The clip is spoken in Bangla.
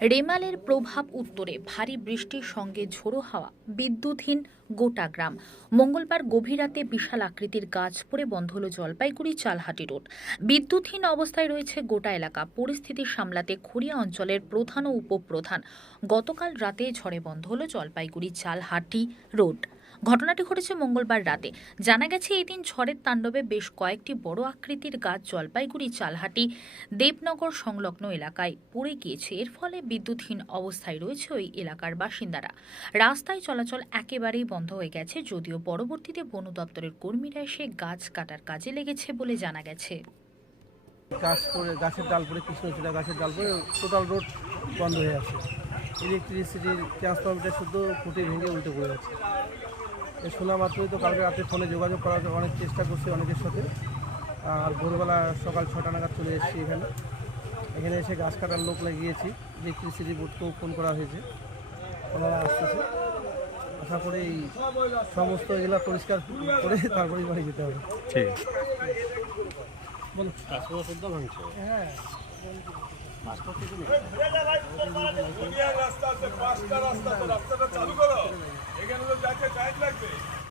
রেমালের প্রভাব উত্তরে ভারী বৃষ্টির সঙ্গে ঝোড়ো হাওয়া, বিদ্যুৎহীন গোটা গ্রাম। মঙ্গলবার গভীর রাতে বিশাল আকৃতির গাছ পড়ে বন্ধ হল জলপাইগুড়ি চালহাটি রোড। বিদ্যুৎহীন অবস্থায় রয়েছে গোটা এলাকা। পরিস্থিতি সামলাতে খড়িয়া অঞ্চলের প্রধান ও উপপ্রধান গতকাল রাতে ঝড়ে বন্ধ হল জলপাইগুড়ি চালহাটি রোড। ঘটনাটি ঘটেছে মঙ্গলবার রাতে। জানা গেছে, এই দিন ঝড়ের তাণ্ডবে বেশ কয়েকটি বড় আকৃতির গাছ জলপাইগুড়ি চালহাটি দেবনগর সংলগ্ন এলাকায় পড়ে গিয়েছে। এর ফলে বিদ্যুৎহীন অবস্থায় রয়েছে ওই এলাকার বাসিন্দারা। রাস্তায় চলাচল একেবারেই বন্ধ হয়ে গেছে, যদিও পরবর্তীতে বন দপ্তরের কর্মীরা এসে গাছ কাটার কাজে লেগেছে বলে জানা গেছে। গাছের ডাল পরে কৃষ্ণচূড়া গাছের ডাল পরে টোটাল রোড বন্ধ হয়ে আছে। ইলেকট্রিসিটির ট্রান্সফরমারটা শুধু ফুটে ভেঙে উল্টে পড়ে যাচ্ছে। শোনা মাত্রই তো কালকে রাতে ফোনে যোগাযোগ করার অনেক চেষ্টা করছি অনেকের সাথে। আর ভোরবেলা সকাল 6টা নাগাদ চলে এসেছি এখানে এসে গাছ কাটার লোক লাগিয়েছি। ইলেকট্রিসিটি বোর্ডকেও ফোন করা হয়েছে, ওনারা আসতেছে। আশা করে এই সমস্ত এগুলো পরিষ্কার করে তারপরেই বাড়ি যেতে হবে। ঠিক হ্যাঁ, রাস্তা আছে, 5টা রাস্তা, তো রাস্তাটা চালু করো। এখানে তো যাইতে টাইম লাগবে।